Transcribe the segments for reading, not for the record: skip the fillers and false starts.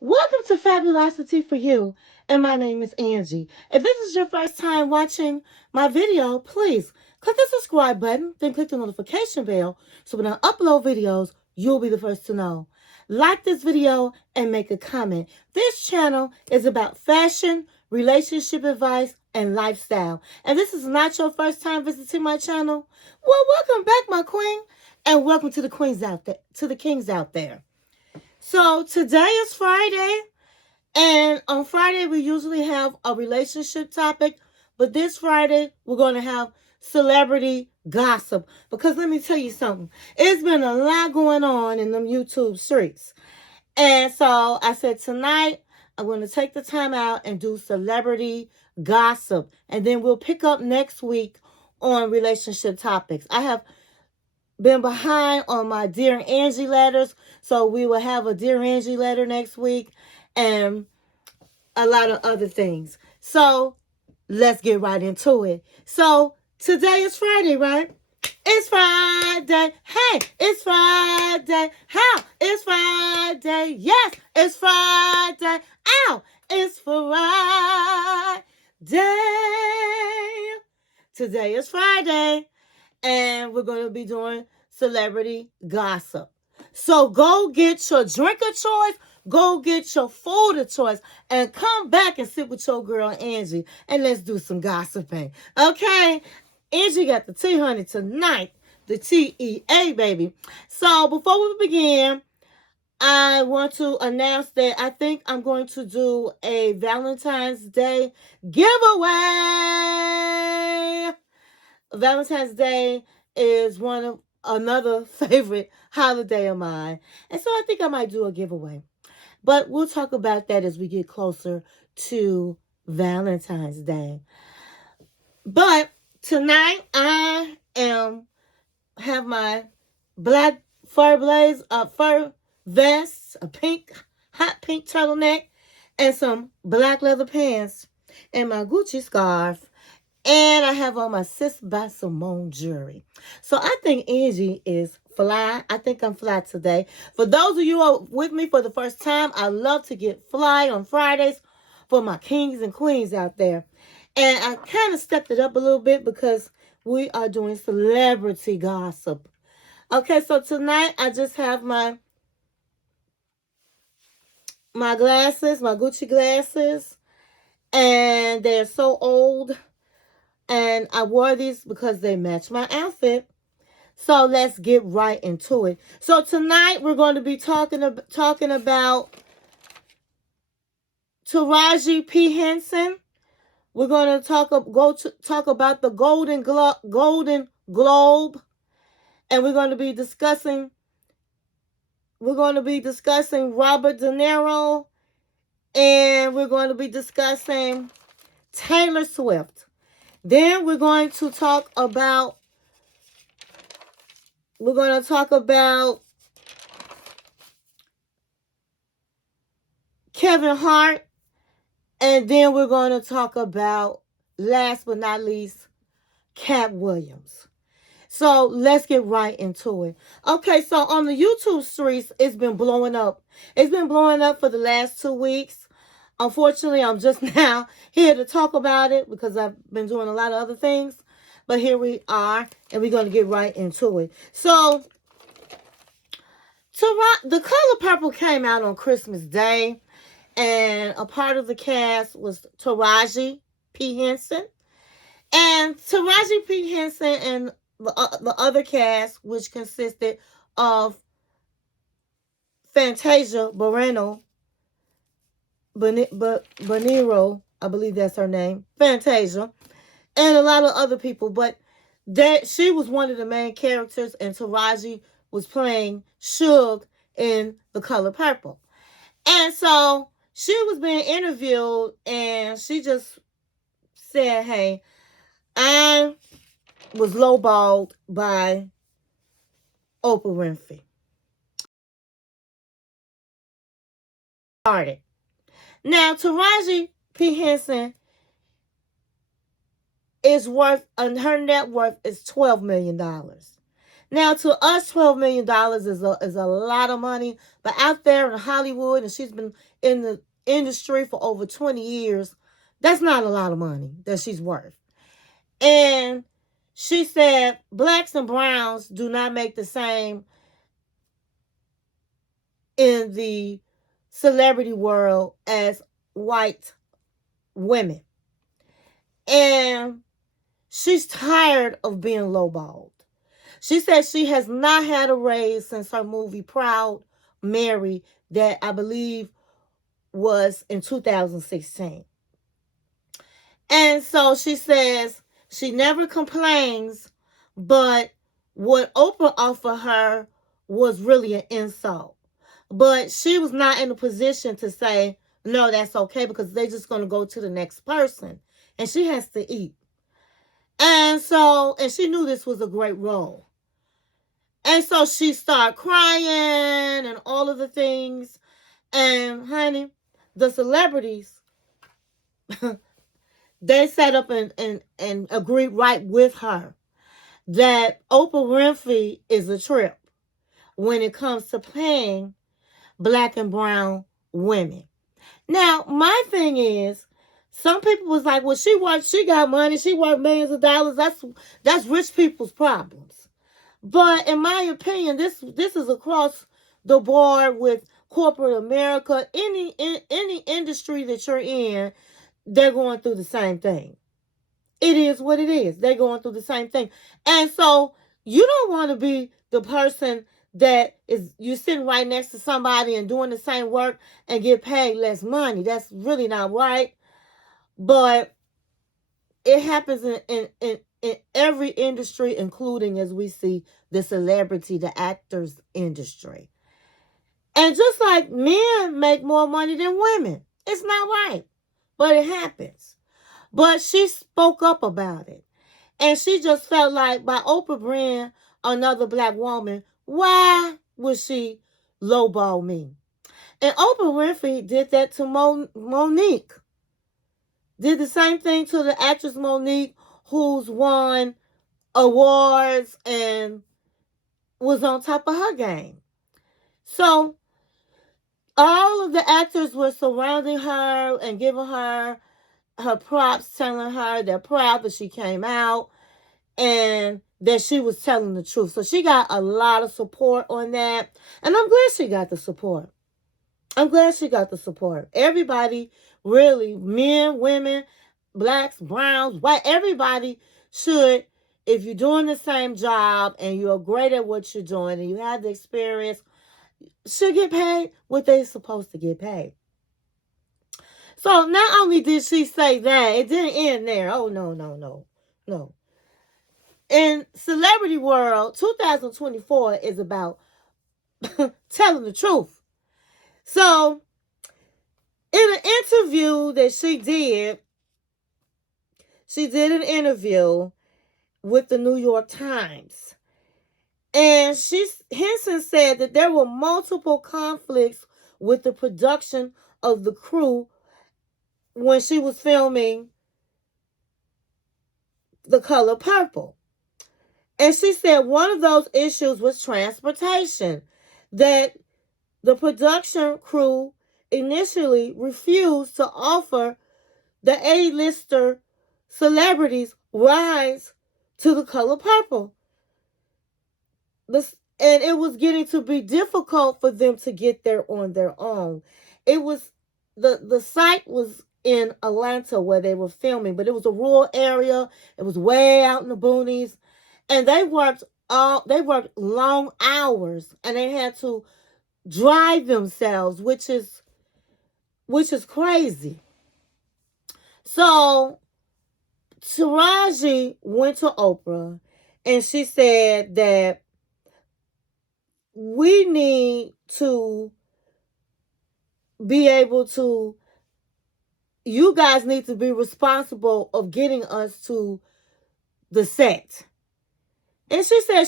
Welcome to Fabulosity For You, and my name is Angie. If this is your first time watching my video, please click the subscribe button, then click the notification bell so when I upload videos, you'll be the first to know. Like this video and make a comment. This channel is about fashion, relationship advice, and lifestyle. And this is not your first time visiting my channel, well, welcome back, my queen, and welcome to the queens out there, to the kings out there. So today is Friday, and on Friday we usually have a relationship topic, but this Friday we're going to have celebrity gossip. Because let me tell you something, it's been a lot going on in them YouTube streets. And so I said tonight I'm going to take the time out and do celebrity gossip. And then we'll pick up next week on relationship topics. I have been behind on my Dear Angie letters, so we will have a Dear Angie letter next week and a lot of other things. So let's get right into it. So today is Friday, right? It's Friday. Hey, it's Friday. How? It's Friday. Yes, it's Friday. Ow, it's Friday. Today is Friday, and we're going to be doing celebrity gossip. So go get your drink of choice, go get your food of choice, and come back and sit with your girl Angie, and let's do some gossiping. Okay? Angie got the tea, honey, tonight. The TEA, baby. So before we begin, I want to announce that I think I'm going to do a Valentine's Day giveaway. Valentine's Day is another favorite holiday of mine. And so I think I might do a giveaway. But we'll talk about that as we get closer to Valentine's Day. But tonight I have my black fur vest, a hot pink turtleneck, and some black leather pants, and my Gucci scarf. And I have on my Sis by Simone jewelry. So I think Angie is fly. I think I'm fly today. For those of you who are with me for the first time, I love to get fly on Fridays for my kings and queens out there. And I kind of stepped it up a little bit because we are doing celebrity gossip. Okay, so tonight I just have my glasses, my Gucci glasses. And they're so old. And I wore these because they match my outfit. So let's get right into it. So tonight we're going to be talking about Taraji P. Henson. We're going to talk about the Golden Globe, and we're going to be discussing Robert De Niro, and we're going to be discussing Taylor Swift. Then we're going to talk about Kevin Hart. And then we're going to talk about, last but not least, Katt Williams. So let's get right into it. Okay, so on the YouTube streets, it's been blowing up. It's been blowing up for the last 2 weeks. Unfortunately, I'm just now here to talk about it because I've been doing a lot of other things. But here we are, and we're going to get right into it. So, The Color Purple came out on Christmas Day, and a part of the cast was Taraji P. Henson. And Taraji P. Henson and the other cast, which consisted of Fantasia Barrino, Bonero, I believe that's her name, Fantasia, and a lot of other people. But she was one of the main characters, and Taraji was playing Suge in The Color Purple. And so she was being interviewed, and she just said, hey, I was lowballed by Oprah Winfrey. Now, Taraji P. Henson is her net worth is $12 million. Now, to us, $12 million is a lot of money. But out there in Hollywood, and she's been in the industry for over 20 years, that's not a lot of money that she's worth. And she said blacks and browns do not make the same in the celebrity world as white women. And she's tired of being lowballed. She said she has not had a raise since her movie Proud Mary, that I believe was in 2016. And so she says she never complains, but what Oprah offered her was really an insult. But she was not in a position to say, no, that's okay, because they're just going to go to the next person. And she has to eat. And she knew this was a great role. And so she started crying and all of the things. And honey, the celebrities, they sat up and agreed right with her that Oprah Winfrey is a trip when it comes to paying black and brown women. Now, my thing is, some people was like, well, she got money, she worth millions of dollars. That's rich people's problems. But in my opinion, this is across the board with corporate America. Any industry that you're in, they're going through the same thing. It is what it is. They're going through the same thing. And so you don't want to be the person that is you sitting right next to somebody and doing the same work and get paid less money. That's really not right. But it happens in every industry, including, as we see, the celebrity, the actors industry. And just like men make more money than women, it's not right. But it happens. But she spoke up about it. And she just felt like by Oprah bringing another black woman, why would she lowball me? And Oprah Winfrey did that to Monique. Did the same thing to the actress Monique, who's won awards and was on top of her game. So all of the actors were surrounding her and giving her props, telling her they're proud that she came out and that she was telling the truth. So she got a lot of support on that. And I'm glad she got the support. Everybody, really, men, women, blacks, browns, white, everybody should, if you're doing the same job and you're great at what you're doing and you have the experience, should get paid what they're supposed to get paid. So not only did she say that, it didn't end there. Oh, no. In celebrity world, 2024 is about telling the truth. So in an interview that she did an interview with the New York Times. And Henson said that there were multiple conflicts with the production of the crew when she was filming The Color Purple. And she said one of those issues was transportation, that the production crew initially refused to offer the A-lister celebrities rides to The Color Purple. And it was getting to be difficult for them to get there on their own. It was the site was in Atlanta where they were filming, but it was a rural area. It was way out in the boonies, and they worked long hours, and they had to drive themselves, which is crazy. So Taraji went to Oprah and she said that we need to be able to, you guys need to be responsible of getting us to the set. And she said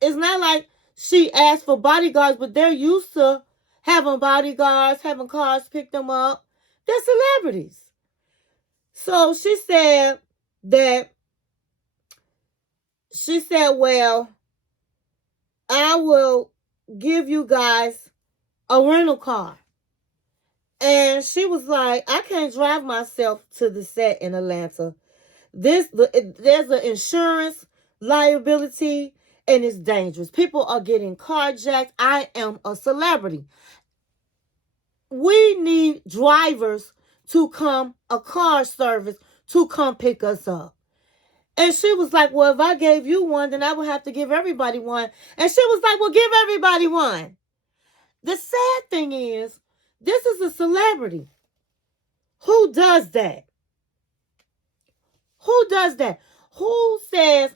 it's not like she asked for bodyguards, but they're used to having bodyguards, having cars pick them up. They're celebrities. So she said, well, I will give you guys a rental car. And she was like, I can't drive myself to the set in Atlanta. There's an insurance liability and it's dangerous. People are getting carjacked. I am a celebrity. We need drivers to come, a car service to come pick us up. And she was like, well, if I gave you one, then I would have to give everybody one. And she was like, well, give everybody one. The sad thing is, this is a celebrity. Who does that? Who does that? Who says,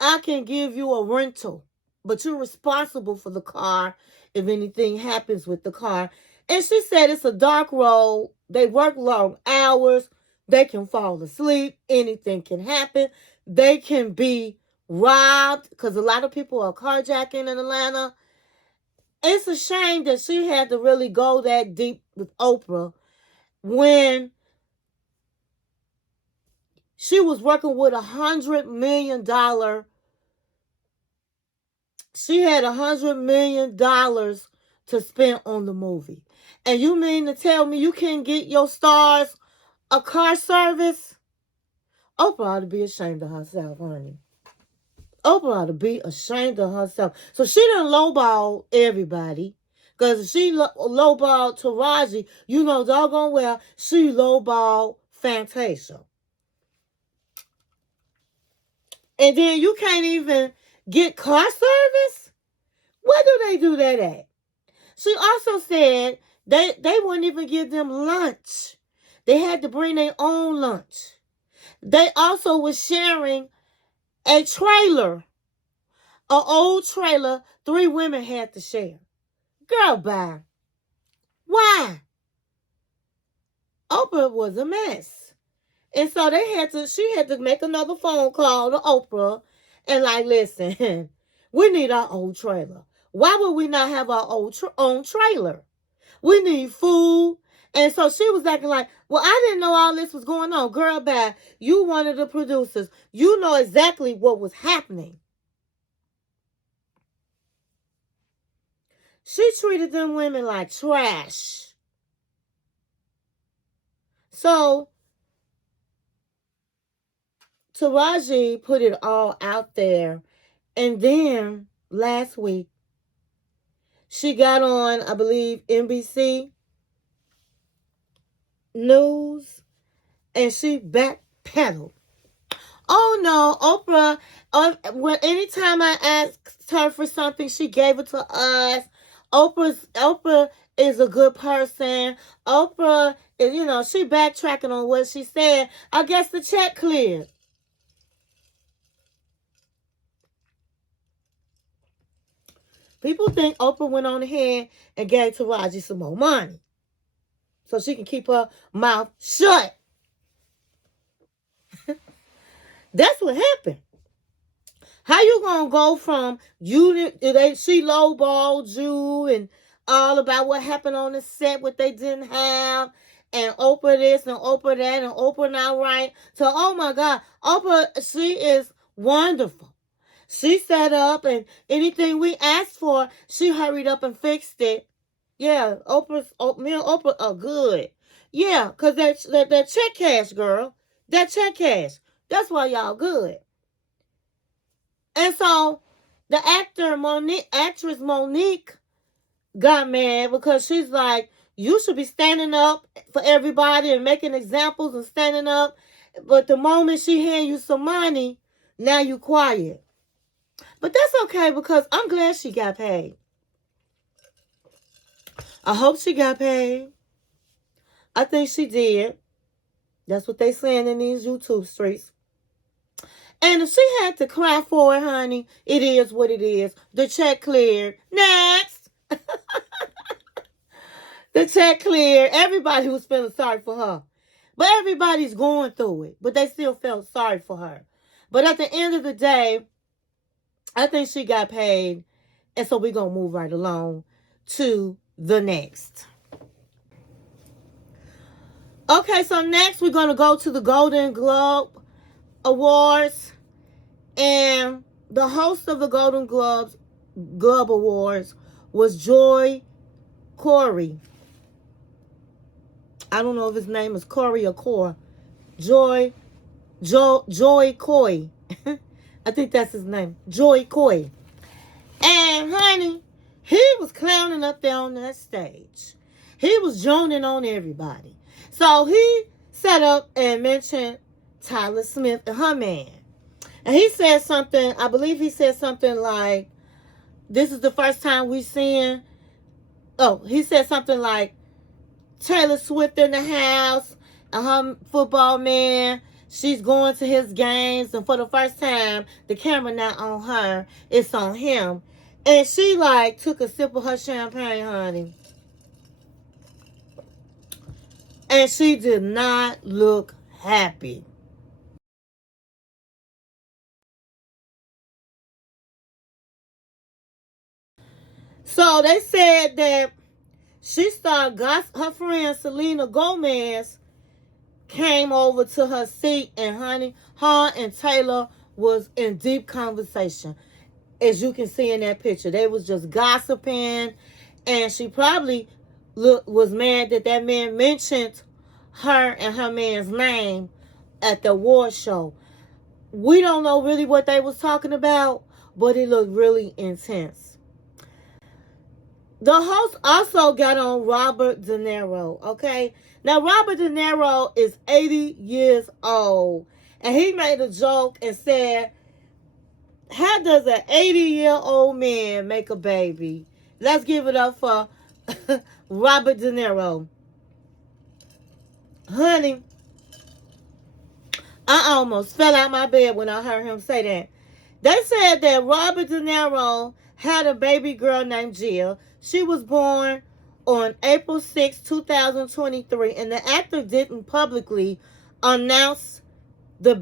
I can give you a rental, but you're responsible for the car if anything happens with the car? And she said it's a dark road. They work long hours. They can fall asleep. Anything can happen. They can be robbed because a lot of people are carjacking in Atlanta. It's a shame that she had to really go that deep with Oprah when she was working with $100 million. She had $100 million to spend on the movie. And you mean to tell me you can't get your stars a car service? Oprah ought to be ashamed of herself, honey. Oprah ought to be ashamed of herself. So she done lowball everybody. Because if she lowballed Taraji, you know doggone well she lowballed Fantasia. And then you can't even get car service? Where do they do that at? She also said they wouldn't even give them lunch. They had to bring their own lunch. They also was sharing a trailer, an old trailer 3 women had to share. Girl, bye. Why? Oprah was a mess. And so she had to make another phone call to Oprah and like, listen, we need our old trailer. Why would we not have our own trailer? We need food. And so she was acting like, well, I didn't know all this was going on. Girl, bye. You one of the producers. You know exactly what was happening. She treated them women like trash. So Taraji put it all out there. And then last week, she got on, I believe, NBC News, and she backpedaled. Oh no, Oprah, anytime I asked her for something, she gave it to us. Oprah is a good person. Oprah is, she backtracking on what she said. I guess the check cleared. People think Oprah went on ahead and gave Taraji some more money so she can keep her mouth shut. That's what happened. How you gonna go from she lowballed you and all about what happened on the set, what they didn't have, and Oprah this and Oprah that and Oprah not right, to oh my God, Oprah, she is wonderful. She set up and anything we asked for, she hurried up and fixed it. Yeah, me and Oprah are good. Yeah, because that check cash, girl. That check cash. That's why y'all good. And so the actress Monique got mad because she's like, you should be standing up for everybody and making examples and standing up. But the moment she hand you some money, now you quiet. But that's okay because I'm glad she got paid. I hope she got paid. I think she did. That's what they saying in these YouTube streets. And if she had to cry for it, honey, it is what it is. The check cleared. Next. The check cleared. Everybody was feeling sorry for her. But everybody's going through it. But they still felt sorry for her. But at the end of the day, I think she got paid. And so we're going to move right along to the next. Okay, so next we're going to go to the Golden Globe Awards. And the host of the Golden Globes Glove Awards was Joy Corey. I don't know if his name is Corey or Core. Joy Coy. I think that's his name. Joy Coy. And honey, he was clowning up there on that stage. He was joning on everybody. So he set up and mentioned Tyler Smith and her man. And he said something, I believe he said something like, this is the first time we seeing, he said something like, Taylor Swift in the house, and her football man, she's going to his games, and for the first time, the camera not on her, it's on him. And she like took a sip of her champagne, honey. And she did not look happy. So they said that she started her friend Selena Gomez came over to her seat, and honey, her and Taylor was in deep conversation. As you can see in that picture, they was just gossiping, and she probably was mad that that man mentioned her and her man's name at the award show. We don't know really what they was talking about, but it looked really intense. The host also got on Robert De Niro, okay? Now, Robert De Niro is 80 years old, and he made a joke and said, how does an 80-year-old man make a baby? Let's give it up for Robert De Niro. Honey, I almost fell out my bed when I heard him say that. They said that Robert De Niro had a baby girl named Jill. She was born on April 6, 2023, and the actor didn't publicly announce the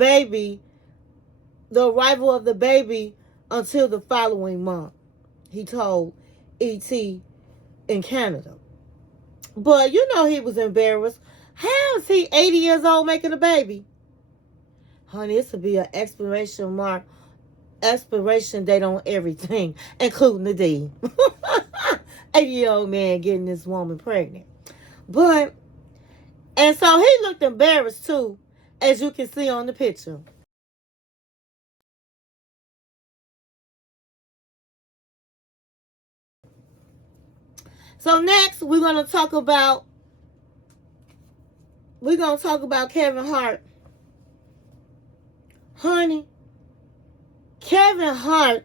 arrival of the baby until the following month, he told E.T. in Canada. But you know he was embarrassed. How is he 80 years old making a baby? Honey, this would be an expiration date on everything, including the D. 80-year-old man getting this woman pregnant. And so he looked embarrassed too, as you can see on the picture. So next, we're gonna talk about Kevin Hart. Honey, Kevin Hart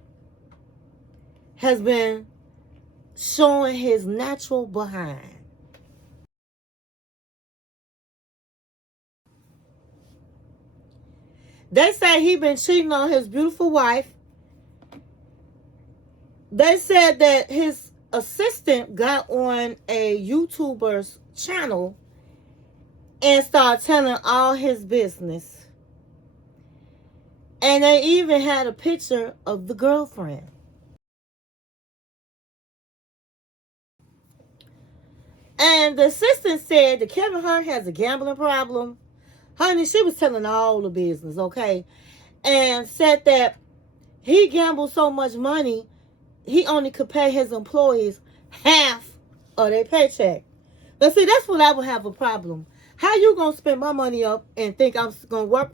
has been showing his natural behind. They say he been cheating on his beautiful wife. They said that his assistant got on a YouTuber's channel and started telling all his business. And they even had a picture of the girlfriend. And the assistant said that Kevin Hart has a gambling problem. Honey, she was telling all the business, okay? And said that he gambled so much money, he only could pay his employees half of their paycheck. But see, that's what I would have a problem. How you going to spend my money up and think I'm going to work?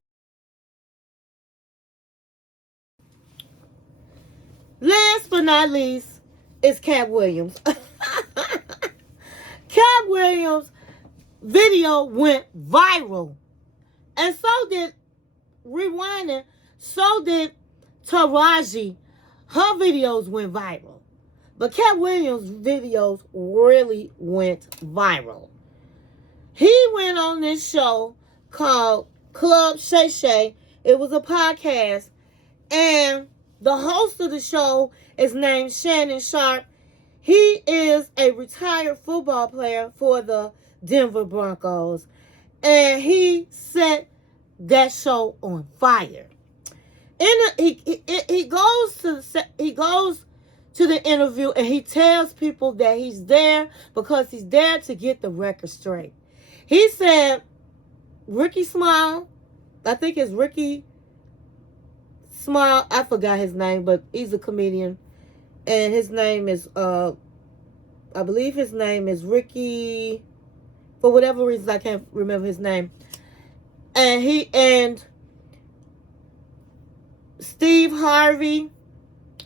Last but not least is Katt Williams. Katt Williams' video went viral. And so did Rewinding. So did Taraji. Her videos went viral. But Katt Williams' videos really went viral. He went on this show called Club Shay Shay. It was a podcast. And the host of the show is named Shannon Sharp. He is a retired football player for the Denver Broncos. And he set that show on fire. He goes to the interview and he tells people that he's there because he's there to get the record straight. He said Ricky Smile, I think it's Ricky Smile, I forgot his name, but he's a comedian and his name is I believe his name is Ricky. For whatever reason, I can't remember his name. And Steve Harvey.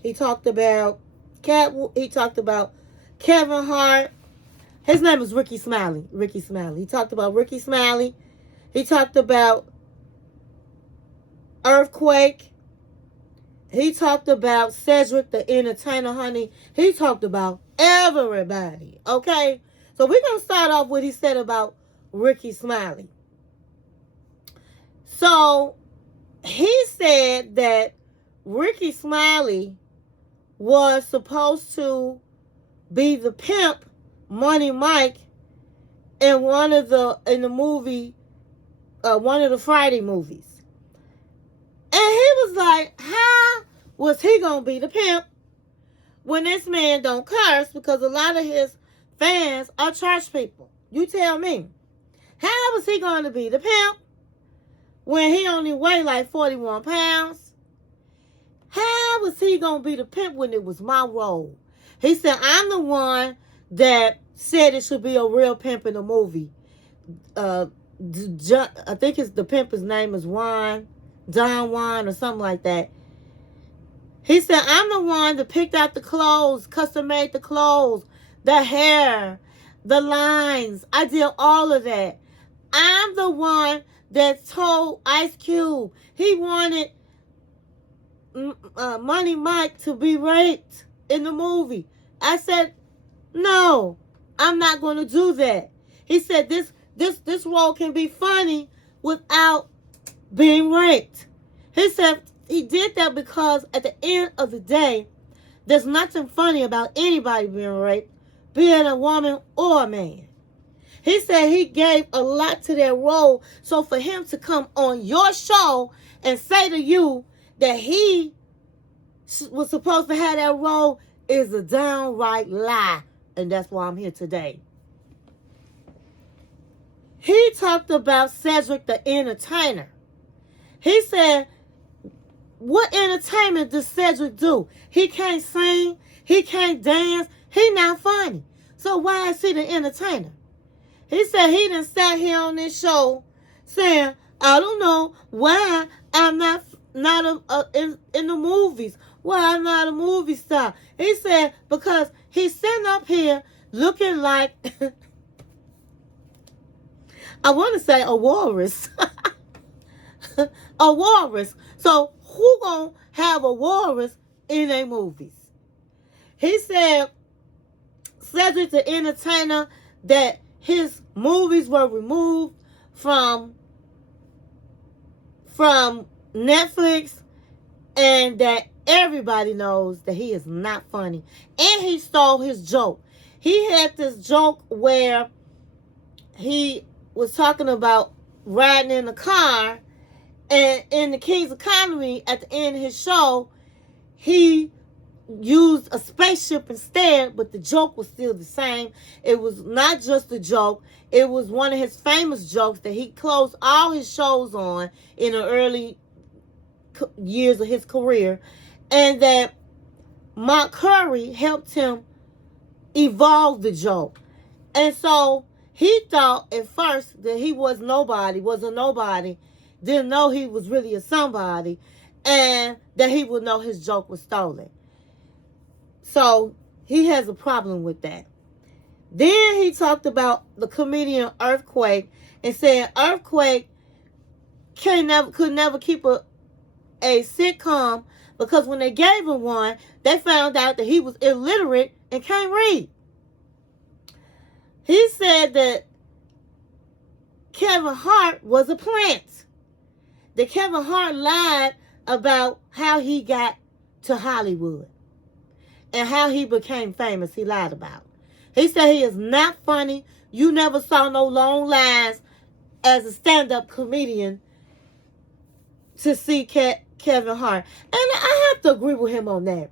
He talked about He talked about Kevin Hart. His name is Ricky Smiley. Ricky Smiley. He talked about Ricky Smiley. He talked about Earthquake. He talked about Cedric the Entertainer, honey. He talked about everybody. Okay? So we're going to start off with what he said about Ricky Smiley. So he said that Ricky Smiley was supposed to be the pimp, Money Mike, in one of the Friday movies. And he was like, how was he going to be the pimp when this man don't curse? Because a lot of his fans are church people. You tell me. How was he going to be the pimp when he only weighed like 41 pounds? How was he going to be the pimp when it was my role? He said, I'm the one that said it should be a real pimp in the movie. I think the pimp's name is Don Juan or something like that. He said, I'm the one that picked out the clothes, custom made the clothes, the hair, the lines. I did all of that. I'm the one that told Ice Cube he wanted Money Mike to be raped in the movie. I said, no, I'm not going to do that. He said, this role can be funny without being raped. He said he did that because at the end of the day, there's nothing funny about anybody being raped, being a woman or a man. He said he gave a lot to that role. So for him to come on your show and say to you that he was supposed to have that role is a downright lie. And that's why I'm here today. He talked about Cedric the Entertainer. He said, what entertainment does Cedric do? He can't sing. He can't dance. He not funny. So why is he the entertainer? He said he done sat here on this show saying, I don't know why I'm not in the movies. Why I'm not a movie star. He said because he's sitting up here looking like, I want to say a walrus. A walrus. So who gonna have a walrus in their movies? He said Cedric the Entertainer, that his movies were removed from Netflix, and that everybody knows that he is not funny. And he stole his joke. He had this joke where he was talking about riding in a car, and in the King's Economy, at the end of his show, he used a spaceship instead, but the joke was still the same. It was not just a joke. It was one of his famous jokes that he closed all his shows on in the early years of his career, and that Mark Curry helped him evolve the joke. And so he thought at first that he was a nobody, didn't know he was really a somebody, and that he would know his joke was stolen. So he has a problem with that. Then he talked about the comedian Earthquake and said Earthquake could never keep a sitcom because when they gave him one, they found out that he was illiterate and can't read. He said that Kevin Hart was a plant. That Kevin Hart lied about how he got to Hollywood and how he became famous. He lied about. He said he is not funny. You never saw no long lines as a stand-up comedian to see Kevin Hart. And I have to agree with him on that.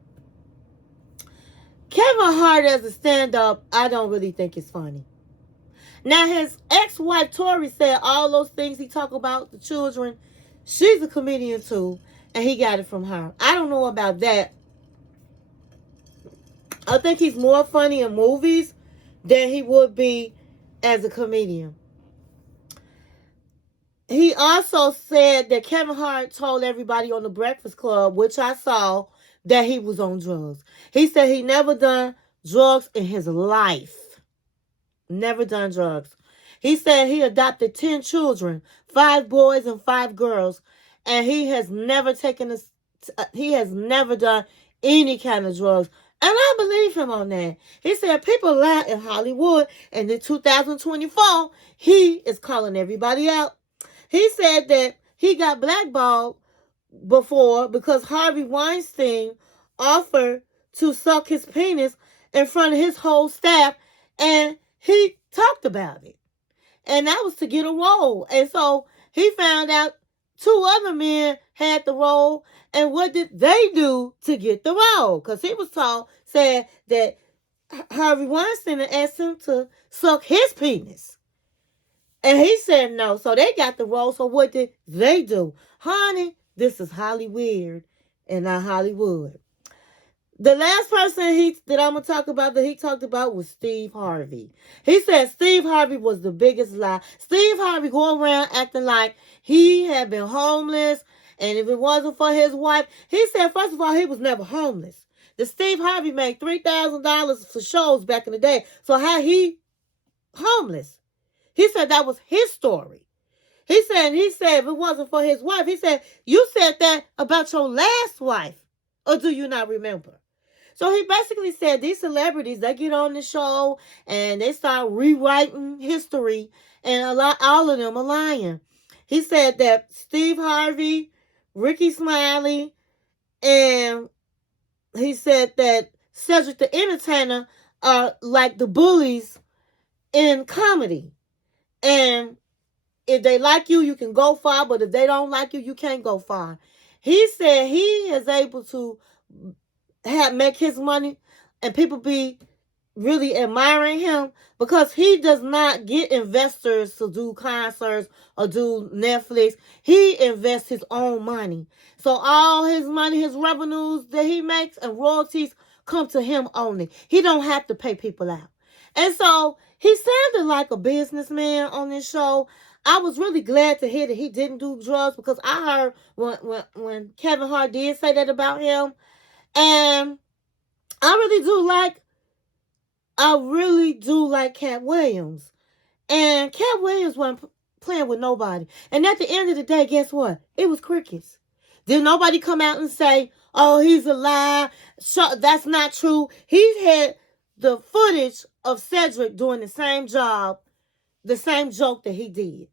Kevin Hart as a stand-up, I don't really think is funny. Now, his ex-wife, Tori, said all those things he talked about, the children, she's a comedian too, and he got it from her. I don't know about that. I think he's more funny in movies than he would be as a comedian. He also said that Kevin Hart told everybody on the Breakfast Club, which I saw, that he was on drugs. He said he never done drugs in his life. Never done drugs. He said he adopted 10 children, 5 boys and 5 girls, and he has never he has never done any kind of drugs. And I believe him on that. He said people lie in Hollywood, and in 2024, he is calling everybody out. He said that he got blackballed before because Harvey Weinstein offered to suck his penis in front of his whole staff, and he talked about it. And that was to get a role. And so he found out 2 other men had the role, and what did they do to get the role? Because he was said that Harvey Weinstein asked him to suck his penis. And he said no. So they got the role. So what did they do? Honey, this is Hollywood and not Hollywood. The last person that I'm going to talk about that he talked about was Steve Harvey. He said Steve Harvey was the biggest lie. Steve Harvey going around acting like he had been homeless, and if it wasn't for his wife, he said, first of all, he was never homeless. The Steve Harvey made $3,000 for shows back in the day. So how he homeless? He said that was his story. He said if it wasn't for his wife, he said, you said that about your last wife, or do you not remember? So he basically said these celebrities, they get on the show and they start rewriting history, and all of them are lying. He said that Steve Harvey, Ricky Smiley, and he said that Cedric the Entertainer are like the bullies in comedy. And if they like you, you can go far, but if they don't like you, you can't go far. He said he is able to make his money and people be really admiring him because he does not get investors to do concerts or do Netflix. He invests his own money. So all his money, his revenues that he makes and royalties come to him only. He don't have to pay people out. And so he sounded like a businessman on this show. I was really glad to hear that he didn't do drugs because I heard when Kevin Hart did say that about him. And I really do like Katt Williams. And Katt Williams wasn't playing with nobody. And at the end of the day, guess what? It was crickets. Did nobody come out and say, oh, he's a lie? That's not true. He had the footage of Cedric doing the same job, the same joke that he did.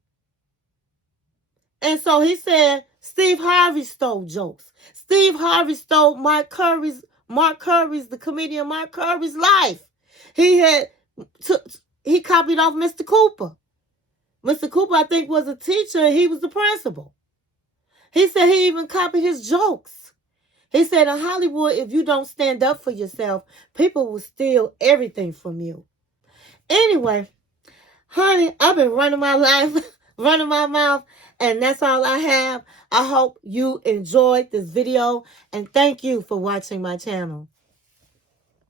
And so he said Steve Harvey stole jokes. Steve Harvey stole the comedian Mark Curry's life. He copied off Mr. Cooper. Mr. Cooper, I think, was a teacher, and he was the principal. He said he even copied his jokes. He said in Hollywood, if you don't stand up for yourself, people will steal everything from you. Anyway, honey, I've been running my life, running my mouth, and that's all I have. I hope you enjoyed this video, and thank you for watching my channel.